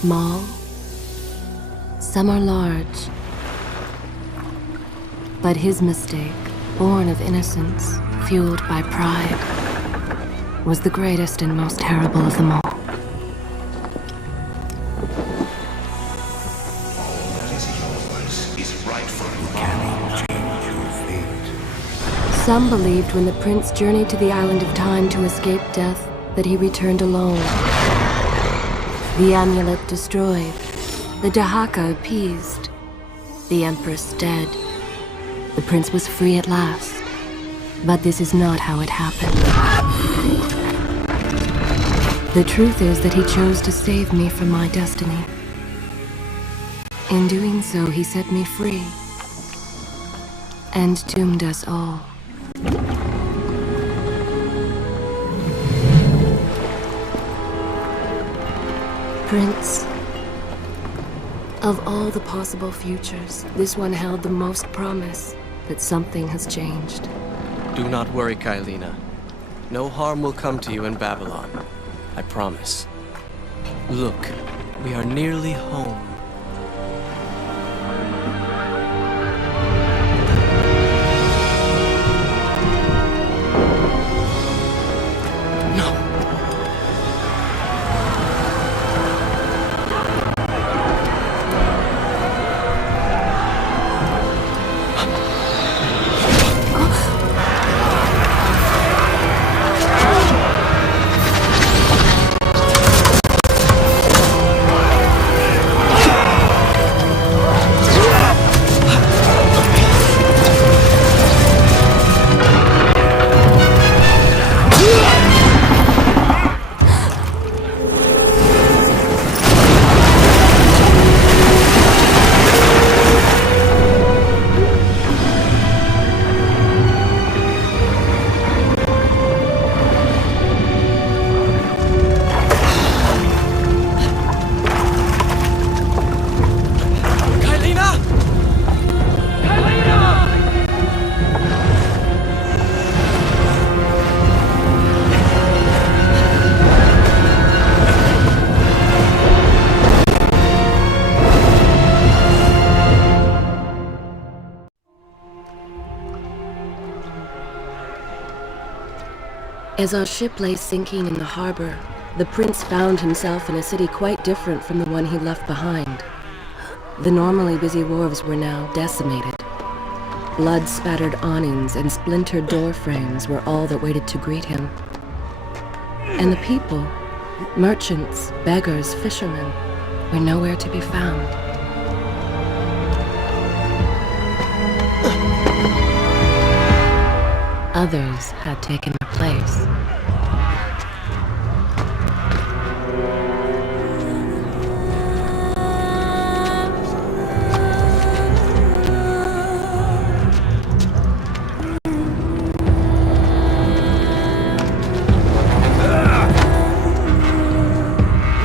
small, some are large. But his mistake, born of innocence, fueled by pride, was the greatest and most terrible of them all. Some believed when the prince journeyed to the Island of Time to escape death that he returned alone. The amulet destroyed, the Dahaka appeased, the empress dead. The prince was free at last. But this is not how it happened. The truth is that he chose to save me from my destiny. In doing so, he set me free and doomed us all. Prince, of all the possible futures, this one held the most promise that something has changed. Do not worry, Kailina. No harm will come to you in Babylon. I promise. Look, we are nearly home. As our ship lay sinking in the harbor, the prince found himself in a city quite different from the one he left behind. The normally busy wharves were now decimated. Blood-spattered awnings and splintered door frames were all that waited to greet him. And the people, merchants, beggars, fishermen, were nowhere to be found. Others had taken their place.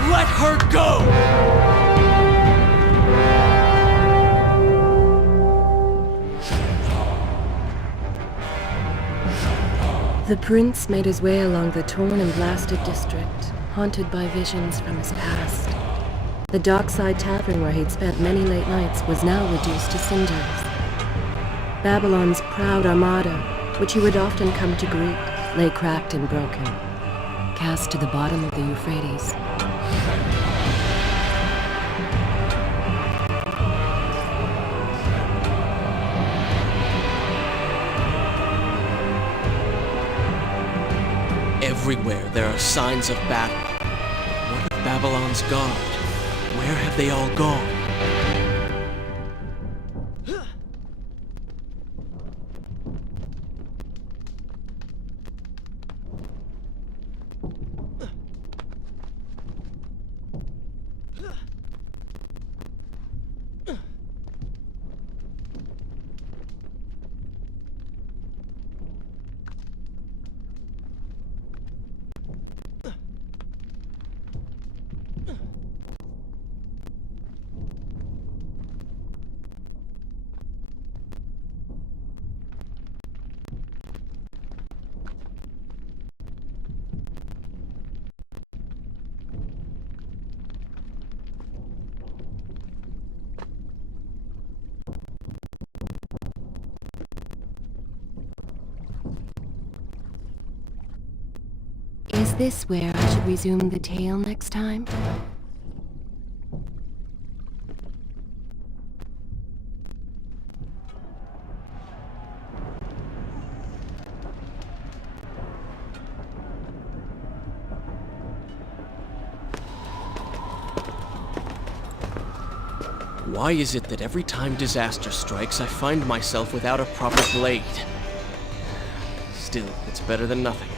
Let her go! The prince made his way along the torn and blasted district, haunted by visions from his past. The dockside tavern where he'd spent many late nights was now reduced to cinders. Babylon's proud armada, which he would often come to greet, lay cracked and broken, cast to the bottom of the Euphrates. Everywhere there are signs of battle. What of Babylon's guard? Where have they all gone? this where I should resume the tale next time? Why is it that every time disaster strikes, I find myself without a proper blade? Still, it's better than nothing.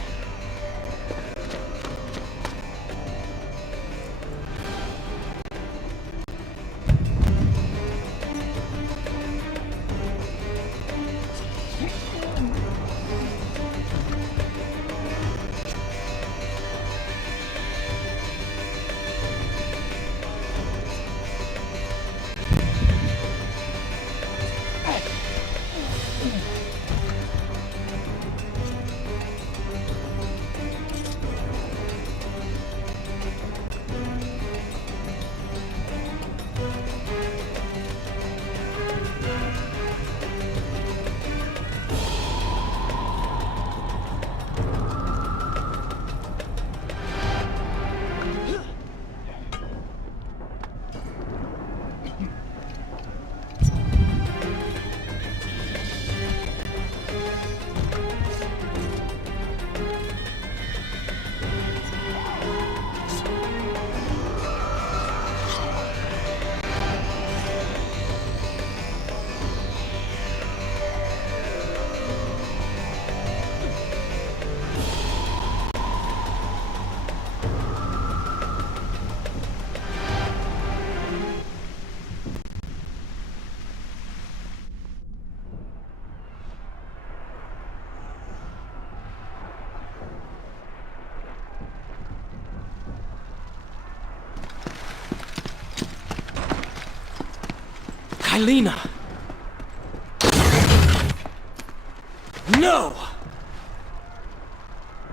Kylina! No!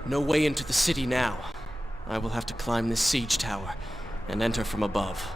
No way into the city now. I will have to climb this siege tower and enter from above.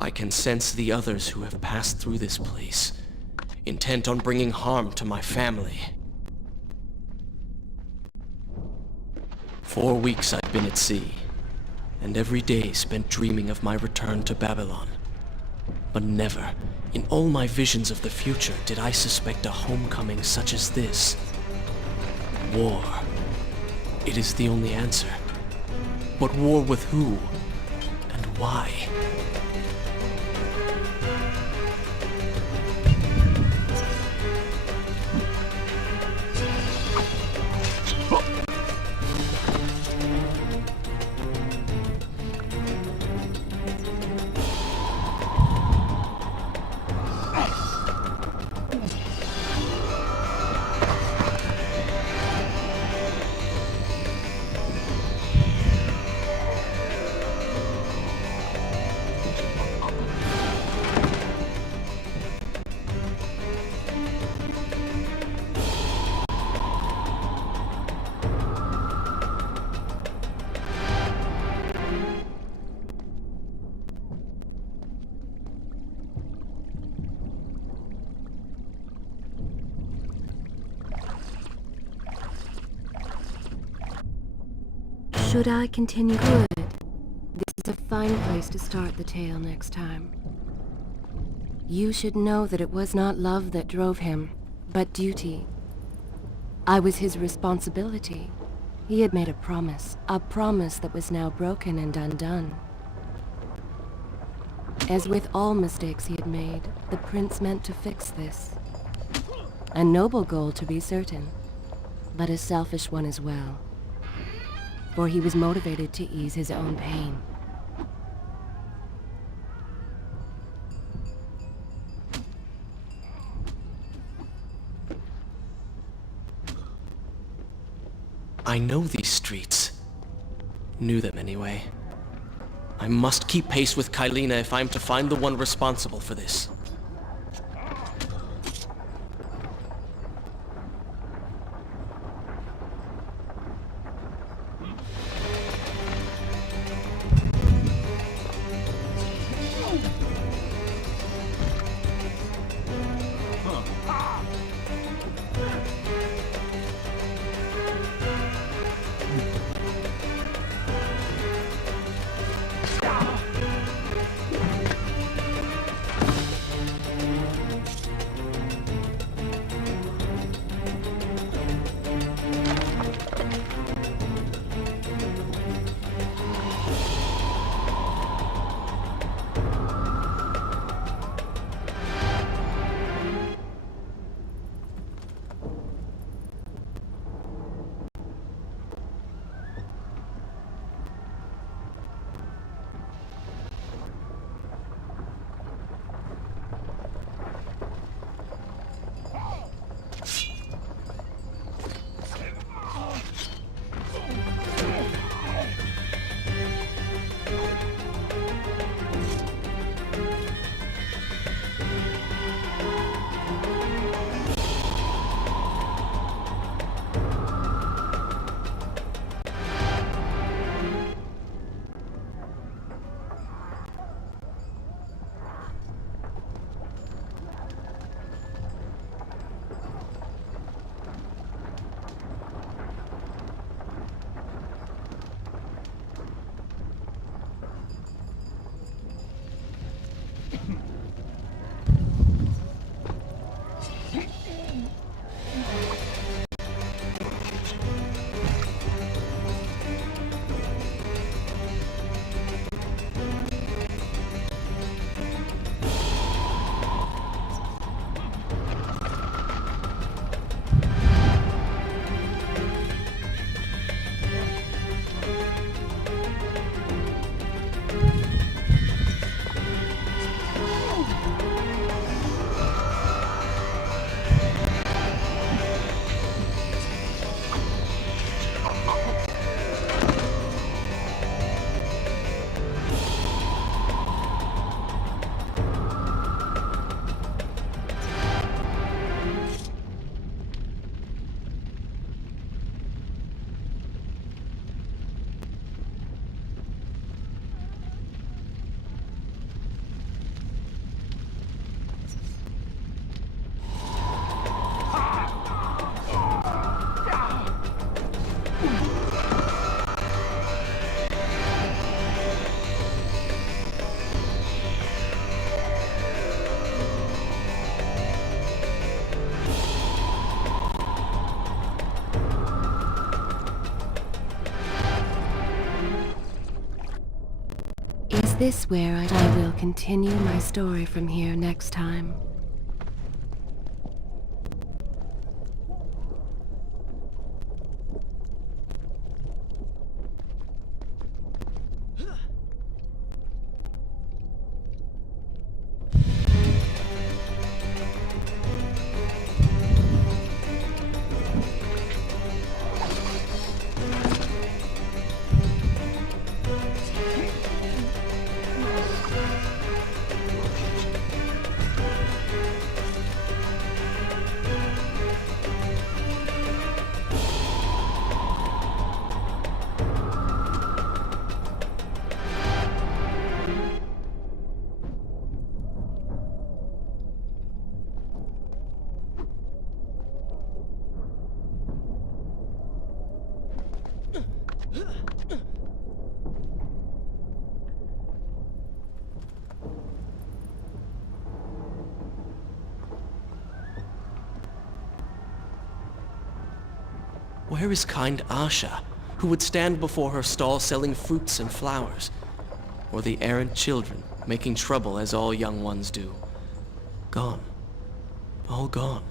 I can sense the others who have passed through this place, intent on bringing harm to my family. 4 weeks I've been at sea, and every day spent dreaming of my return to Babylon. But never, in all my visions of the future, did I suspect a homecoming such as this. War. It is the only answer. But war with who? And why? Should I continue? Good. This is a fine place to start the tale next time. You should know that it was not love that drove him, but duty. I was his responsibility. He had made a promise that was now broken and undone. As with all mistakes he had made, the prince meant to fix this. A noble goal, to be certain, but a selfish one as well. For he was motivated to ease his own pain. I know these streets. Knew them anyway. I must keep pace with Kylina if I'm to find the one responsible for this. Is this where I will continue my story from here next time? Where is kind Asha, who would stand before her stall selling fruits and flowers? Or the errant children, making trouble as all young ones do? Gone. All gone.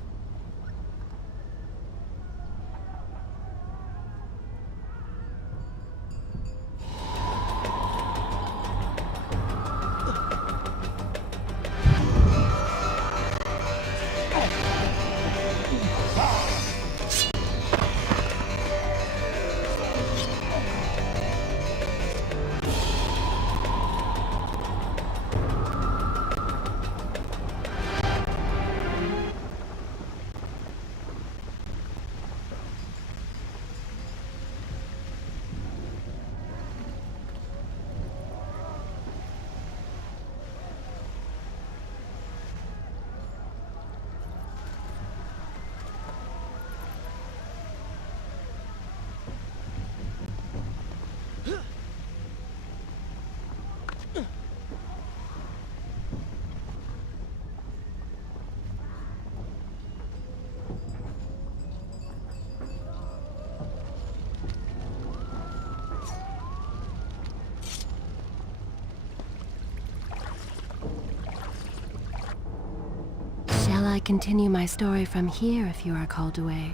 Shall I continue my story from here if you are called away?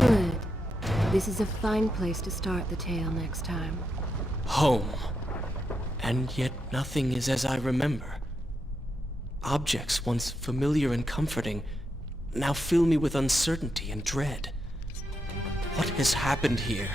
Good. This is a fine place to start the tale next time. Home. And yet nothing is as I remember. Objects once familiar and comforting now fill me with uncertainty and dread. What has happened here?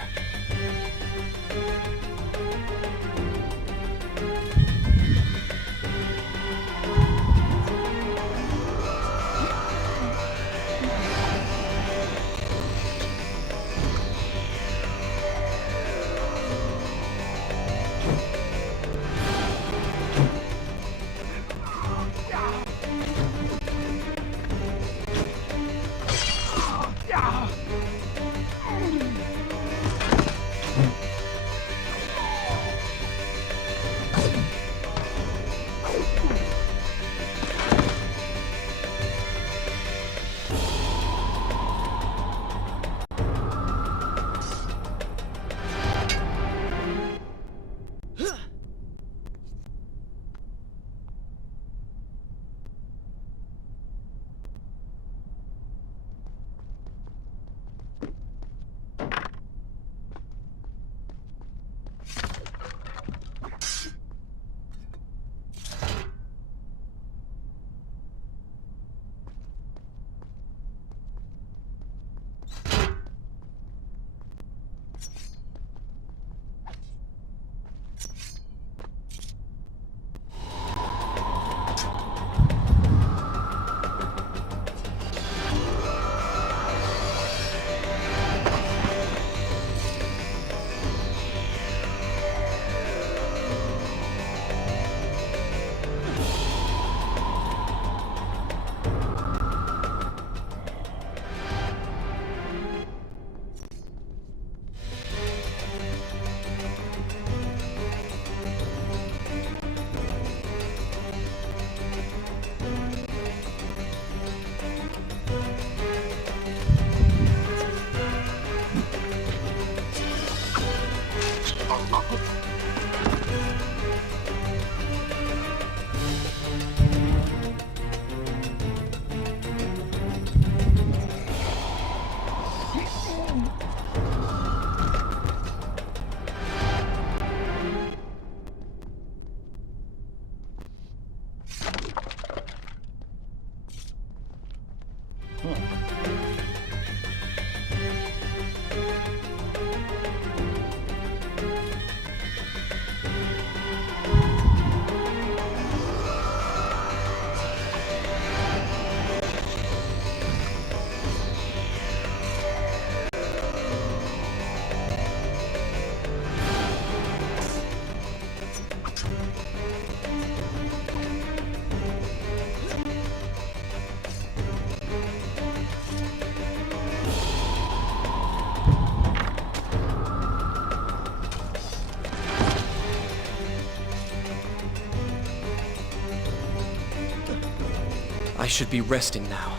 I should be resting now,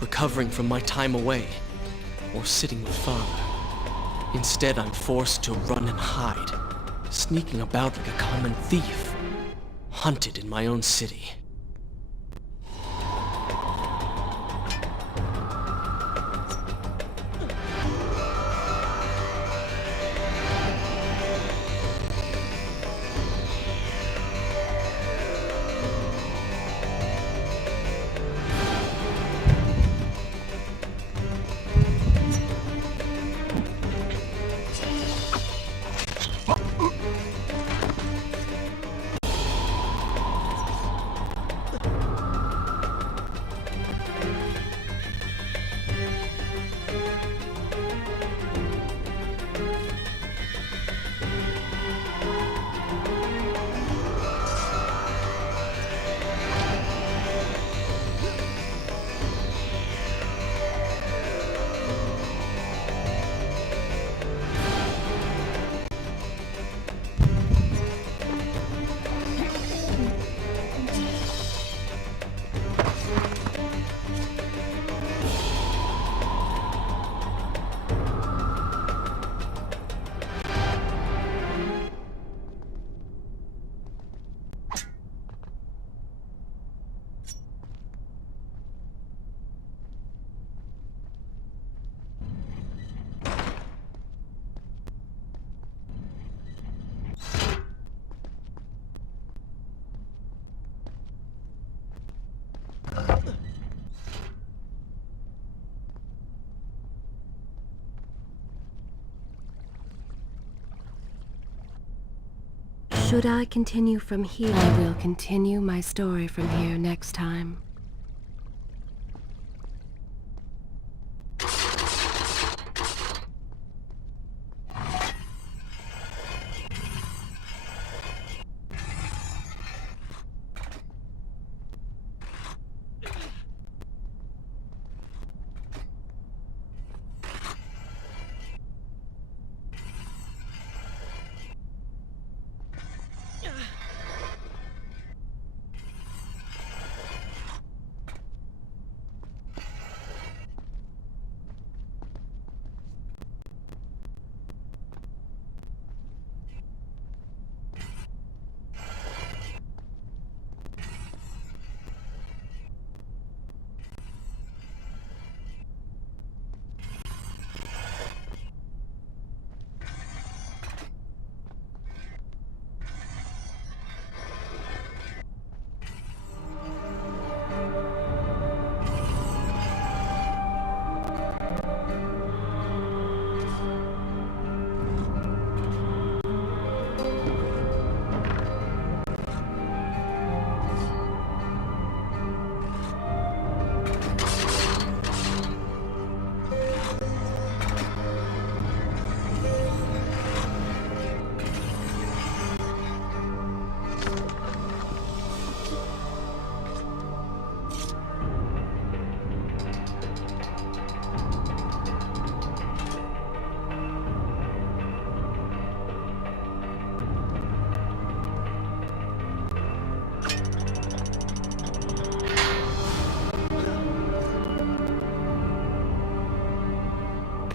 recovering from my time away, or sitting with Father. Instead, I'm forced to run and hide, sneaking about like a common thief, hunted in my own city. Should I continue from here? I will continue my story from here next time.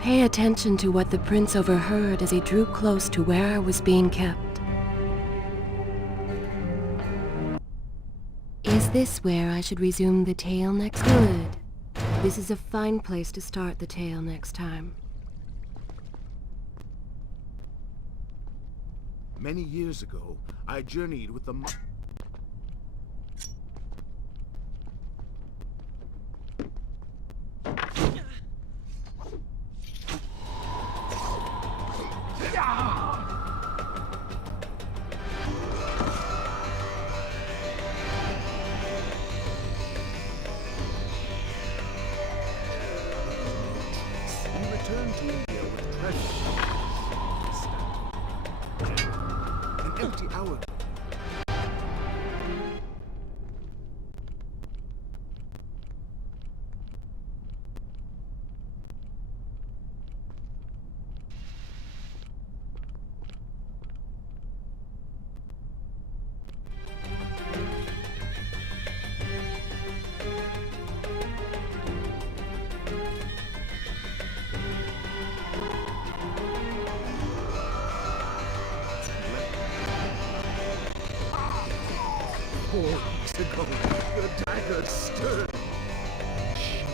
Pay attention to what the prince overheard as he drew close to where I was being kept. Is this where I should resume the tale next? Good. This is a fine place to start the tale next time. Many years ago, I journeyed with the returned to India with treasure. An empty hour. weeks ago, your dagger stirred. Shame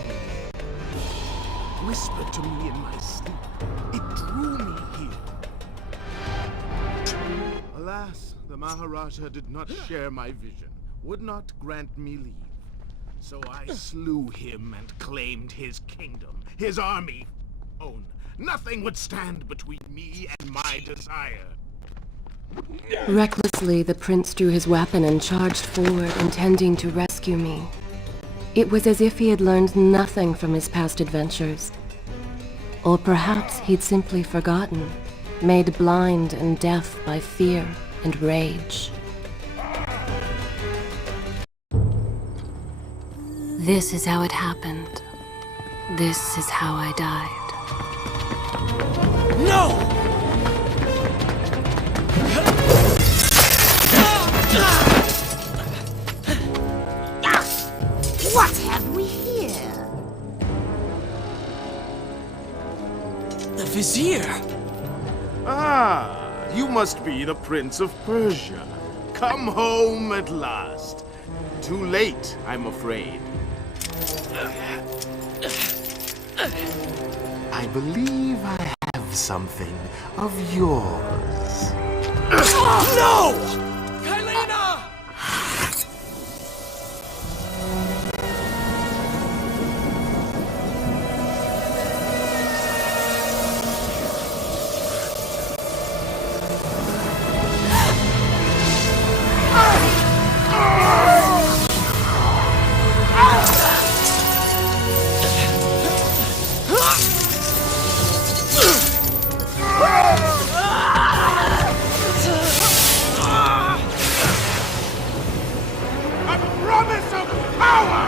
whispered to me in my sleep. It drew me here. Alas, the Maharaja did not share my vision, would not grant me leave. So I slew him and claimed his kingdom, his army. Own. Nothing would stand between me and my desire. Recklessly, the prince drew his weapon and charged forward, intending to rescue me. It was as if he had learned nothing from his past adventures. Or perhaps he'd simply forgotten, made blind and deaf by fear and rage. This is how it happened. This is how I died. No! What have we here? The Vizier! Ah, you must be the Prince of Persia. Come home at last. Too late, I'm afraid. I believe I have something of yours. No! Kylena! A promise of power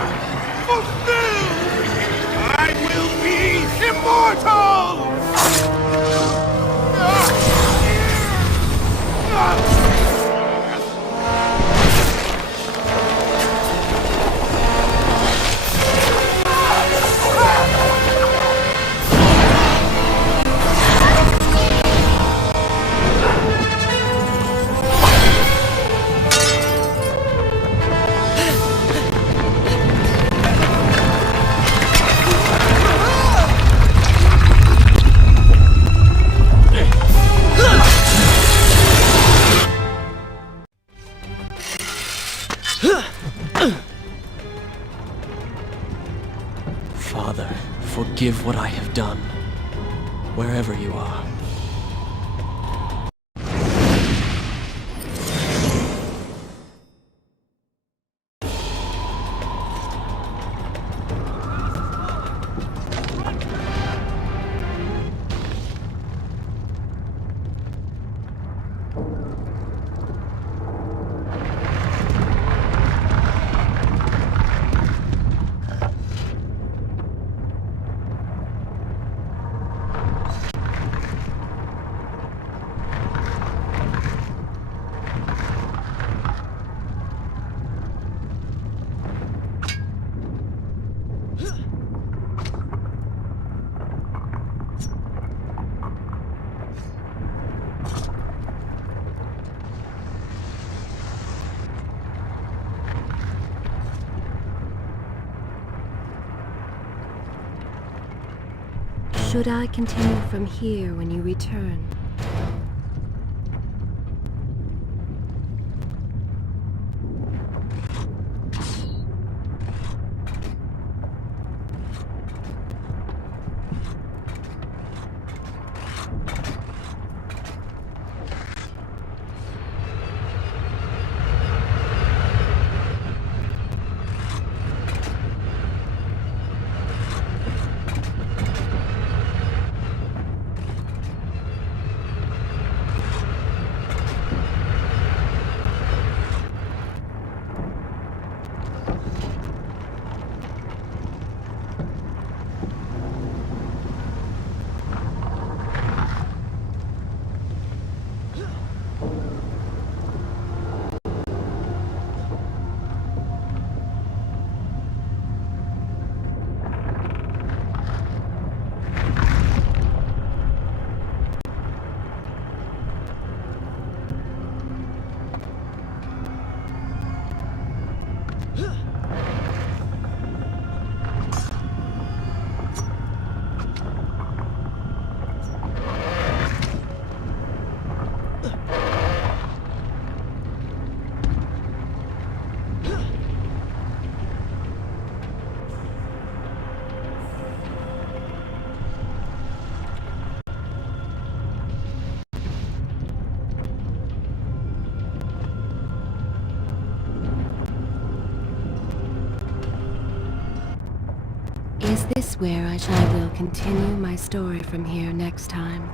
fulfilled! I will be immortal! Father, forgive what I have done, wherever you are. Should I continue from here when you return? this where I will continue my story from here next time?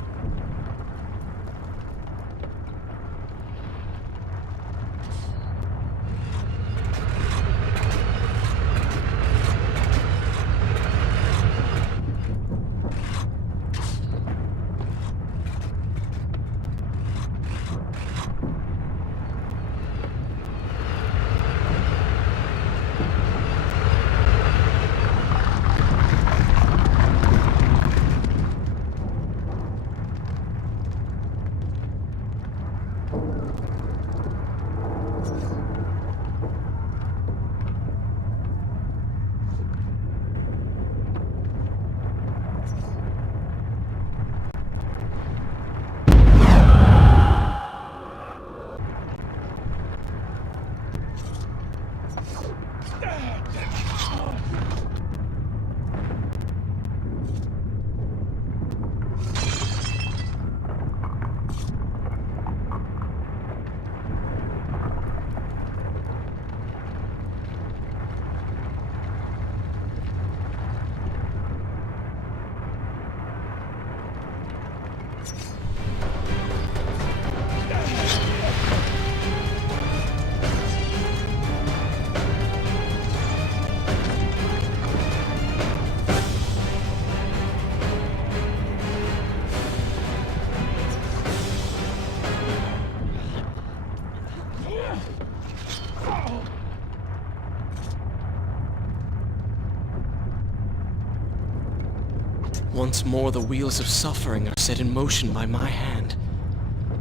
Once more the wheels of suffering are set in motion by my hand.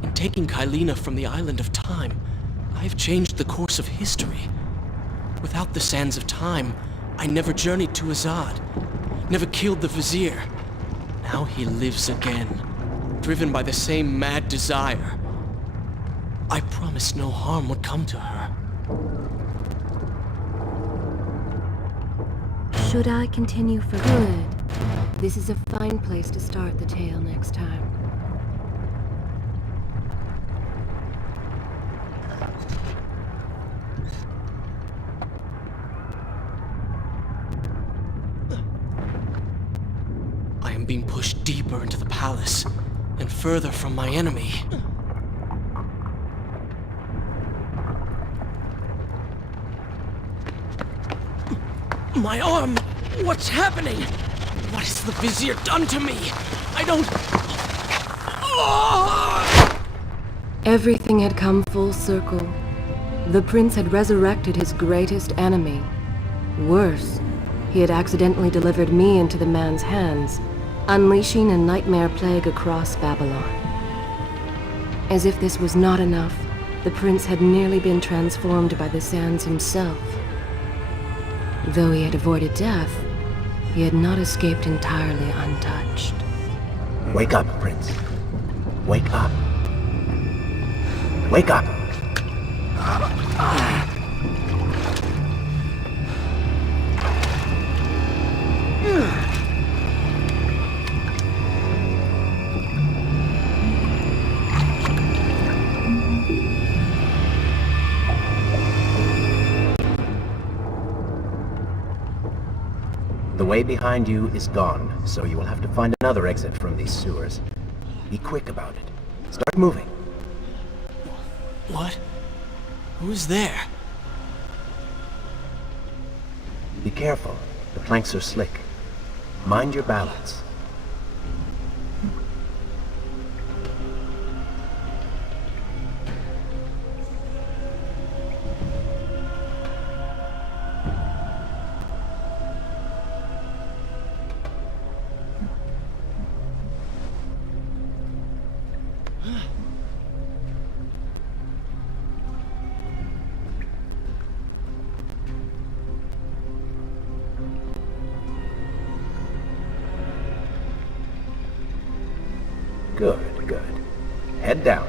In taking Kylina from the island of time, I have changed the course of history. Without the sands of time, I never journeyed to Azad, never killed the Vizier. Now he lives again, driven by the same mad desire. I promised no harm would come to her. Should I continue for good? This is a fine place to start the tale next time. I am being pushed deeper into the palace, and further from my enemy. My arm! What's happening? What has the Vizier done to me? I don't... Everything had come full circle. The prince had resurrected his greatest enemy. Worse, he had accidentally delivered me into the man's hands, unleashing a nightmare plague across Babylon. As if this was not enough, the prince had nearly been transformed by the sands himself. Though he had avoided death, he had not escaped entirely untouched. Wake up, Prince. Wake up. Wake up! The way behind you is gone, so you will have to find another exit from these sewers. Be quick about it. Start moving. What? Who's there? Be careful. The planks are slick. Mind your balance. Good, good. Head down.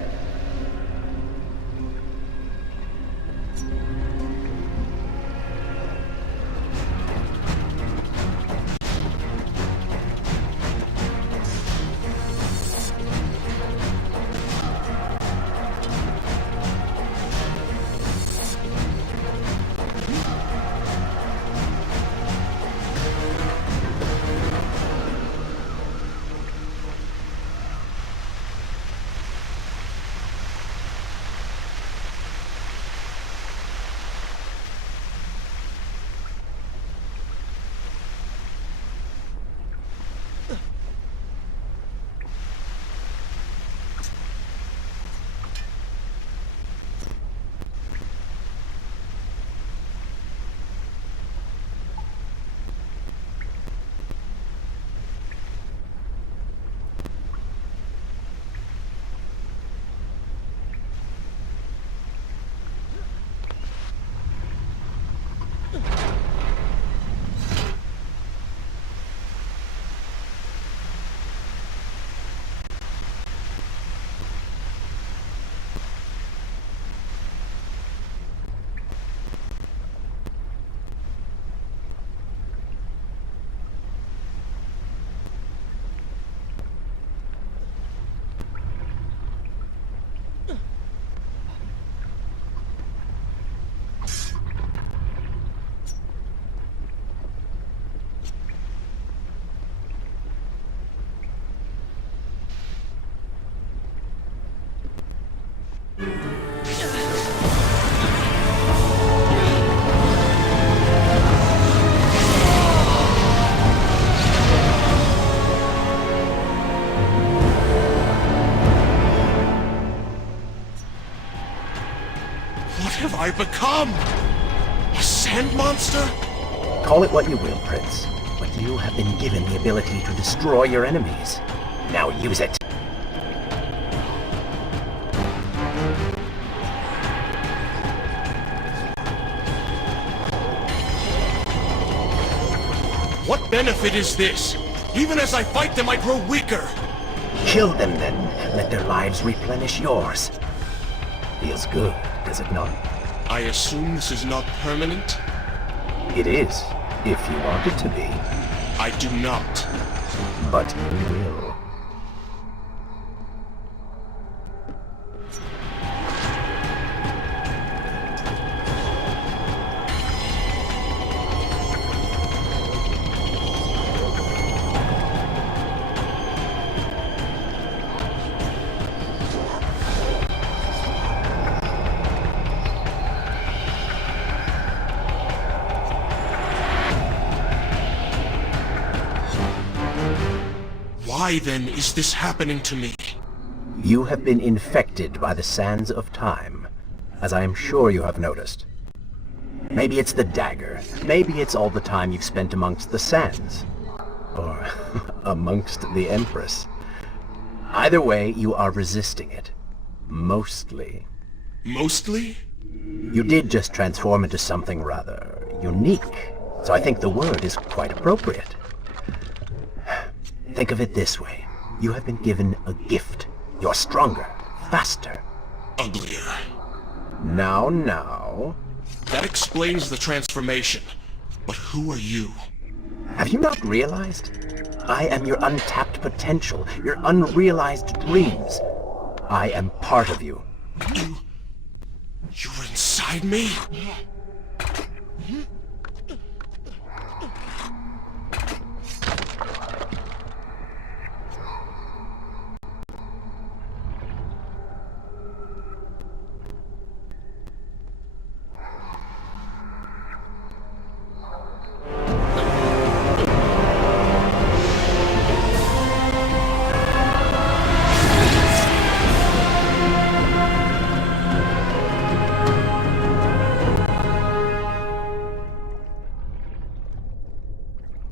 have I become? A sand monster? Call it what you will, Prince, but you have been given the ability to destroy your enemies. Now use it. What benefit is this? Even as I fight them, I grow weaker. Kill them then. Let their lives replenish yours. Feels good, does it not? I assume this is not permanent? It is, if you want it to be. I do not. But you will. Why then is this happening to me? You have been infected by the sands of time, as I am sure you have noticed. Maybe it's the dagger. Maybe it's all the time you've spent amongst the sands. Or amongst the Empress. Either way, you are resisting it. Mostly. Mostly? You did just transform into something rather unique, so I think the word is quite appropriate. Think of it this way. You have been given a gift. You're stronger, faster. Uglier. Now. That explains the transformation. But who are you? Have you not realized? I am your untapped potential, your unrealized dreams. I am part of you. You're inside me?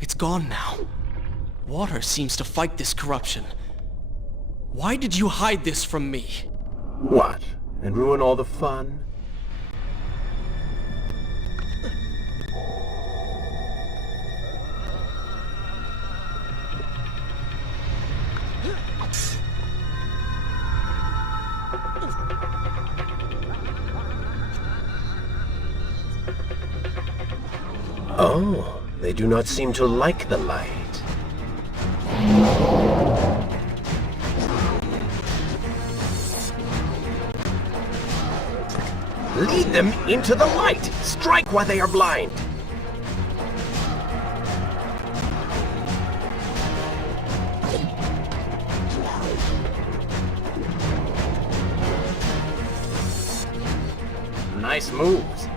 It's gone now. Water seems to fight this corruption. Why did you hide this from me? What? And ruin all the fun? Oh, they do not seem to like the light. Lead them into the light! Strike while they are blind! Nice moves.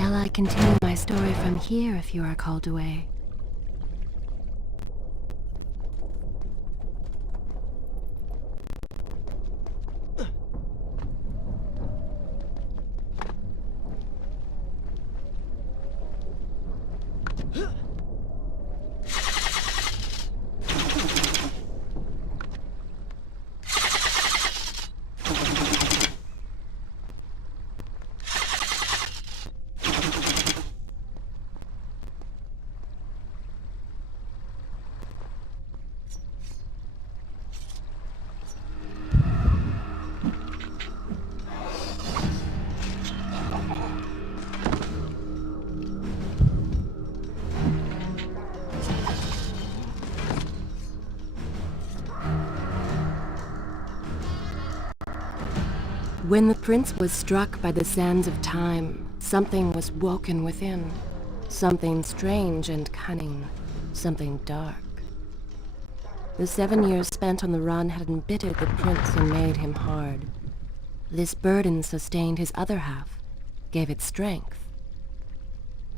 Shall I continue my story from here if you are called away? When the prince was struck by the sands of time, something was woken within. Something strange and cunning. Something dark. The 7 years spent on the run had embittered the prince and made him hard. This burden sustained his other half, gave it strength.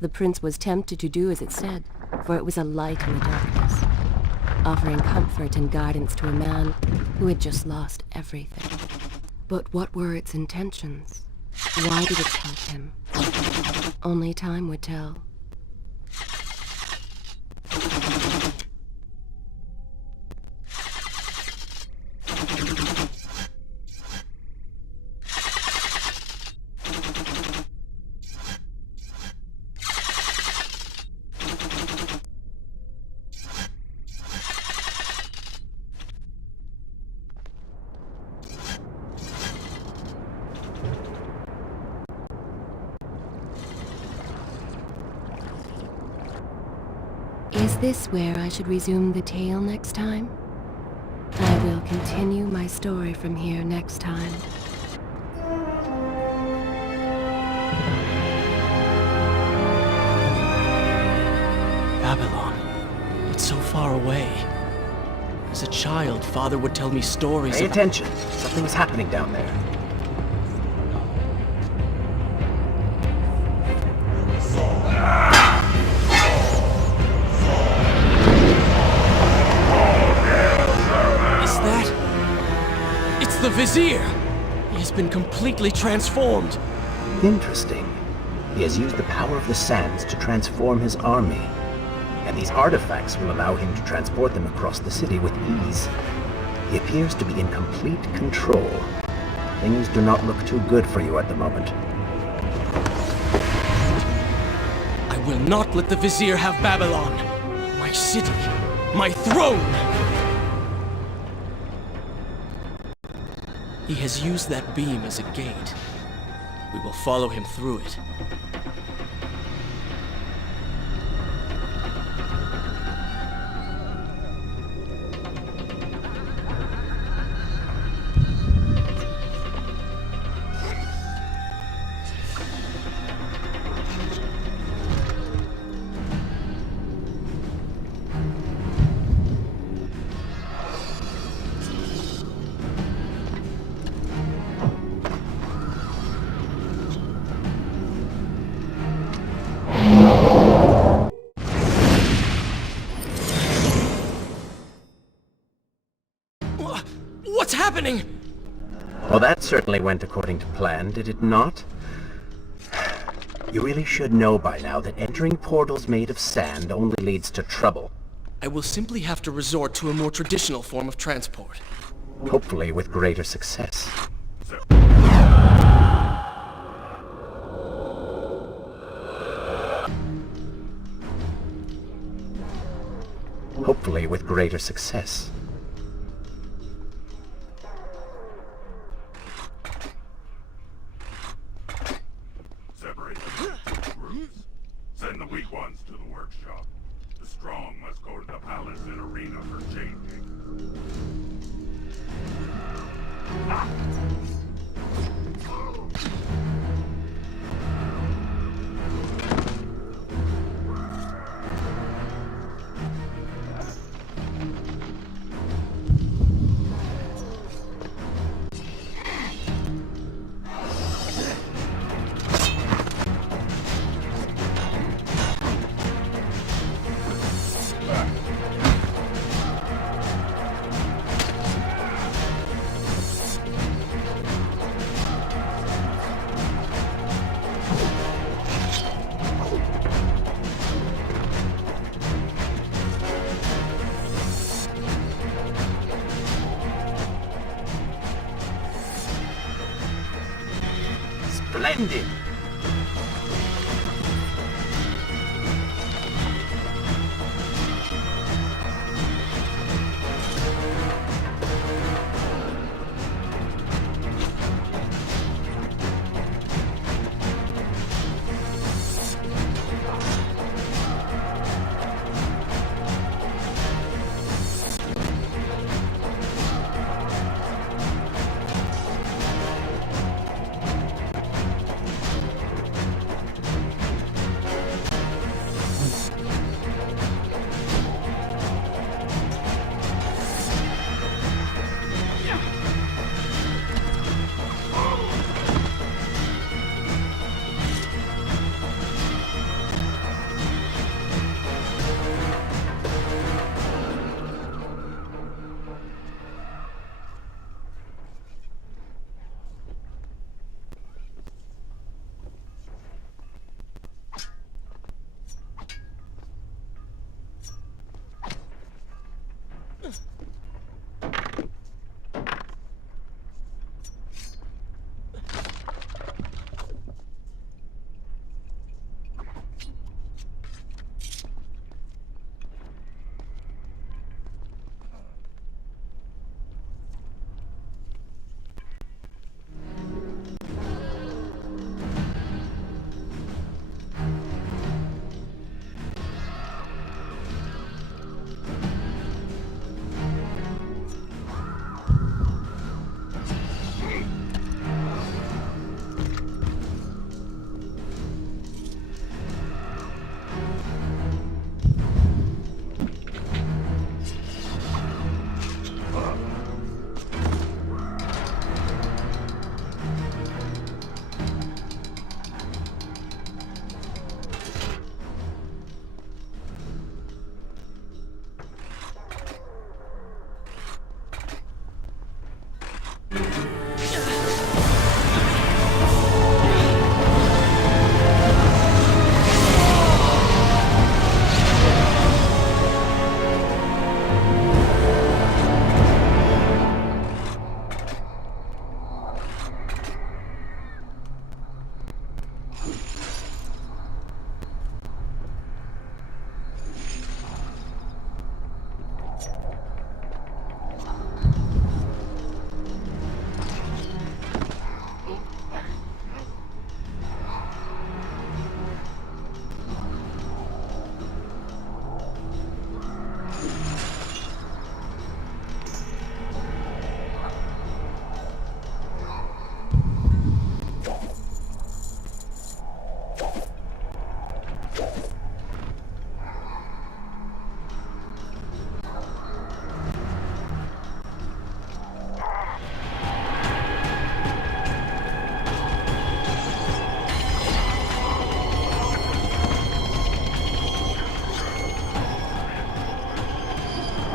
The prince was tempted to do as it said, for it was a light in the darkness, offering comfort and guidance to a man who had just lost everything. But what were its intentions? Why did it help him? Only time would tell. Is this where I should resume the tale next time? I will continue my story from here next time. Babylon. It's so far away. As a child, Father would tell me stories Pay about... attention. Something's happening down there. The Vizier! He has been completely transformed. Interesting. He has used the power of the sands to transform his army. And these artifacts will allow him to transport them across the city with ease. He appears to be in complete control. Things do not look too good for you at the moment. I will not let the Vizier have Babylon. My city. My throne! He has used that beam as a gate. We will follow him through it. What's happening? Well, that certainly went according to plan, did it not? You really should know by now that entering portals made of sand only leads to trouble. I will simply have to resort to a more traditional form of transport. Hopefully with greater success. Hopefully with greater success. Separate them into groups. Send the weak ones to the workshop. The strong must go to the palace and arena for changing. Find him!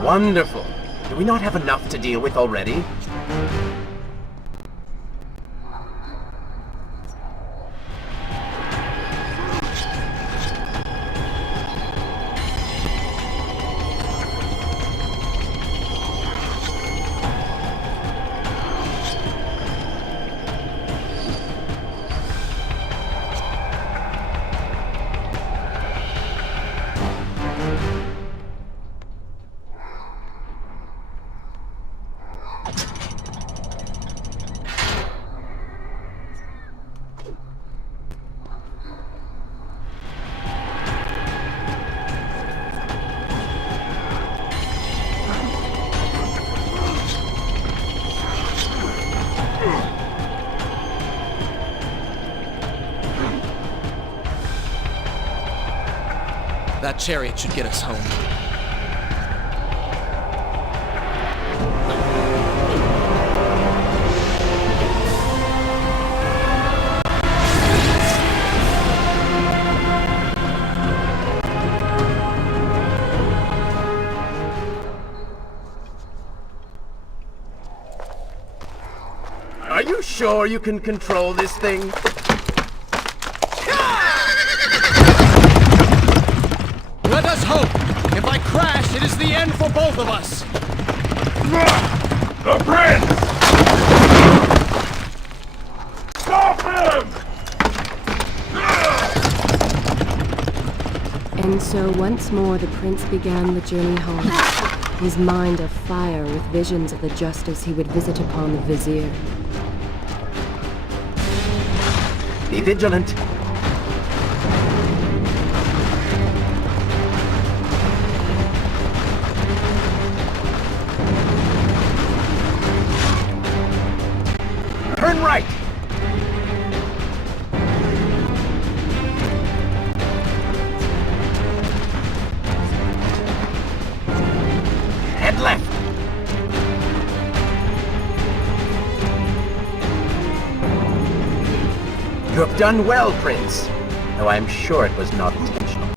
Wonderful. Do we not have enough to deal with already? That chariot should get us home. Are you sure you can control this thing? Let us hope! If I crash, it is the end for both of us! The prince! Stop him! And so once more the prince began the journey home, his mind afire with visions of the justice he would visit upon the vizier. Be vigilant. Turn right! Head left! You have done well, Prince, though I am sure it was not intentional.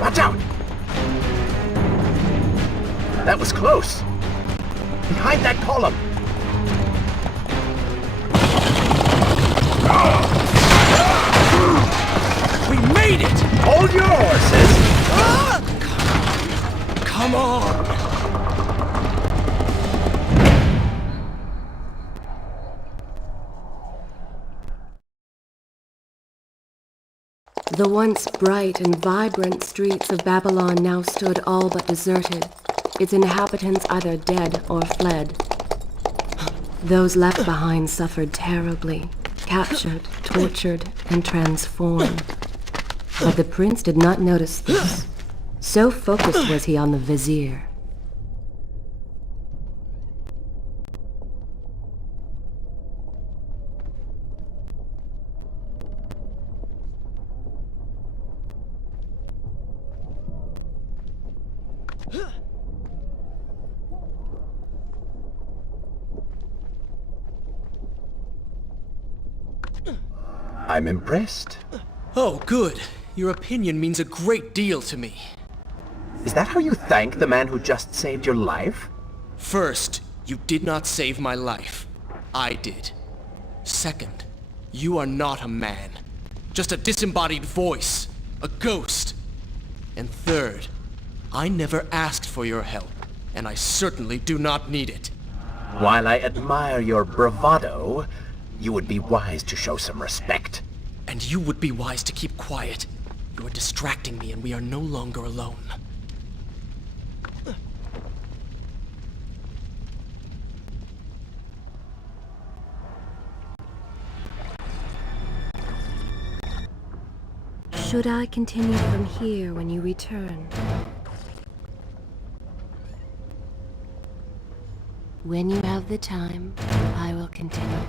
Watch out! That was close! Behind that column! We made it! Hold your horses! Come on! The once bright and vibrant streets of Babylon now stood all but deserted, its inhabitants either dead or fled. Those left behind suffered terribly, captured, tortured, and transformed. But the prince did not notice this. So focused was he on the vizier. I'm impressed. Oh, good. Your opinion means a great deal to me. Is that how you thank the man who just saved your life? First, you did not save my life. I did. Second, you are not a man. Just a disembodied voice. A ghost. And third, I never asked for your help, and I certainly do not need it. While I admire your bravado, you would be wise to show some respect. And you would be wise to keep quiet. You are distracting me, and we are no longer alone. Should I continue from here when you return? When you have the time, I will continue.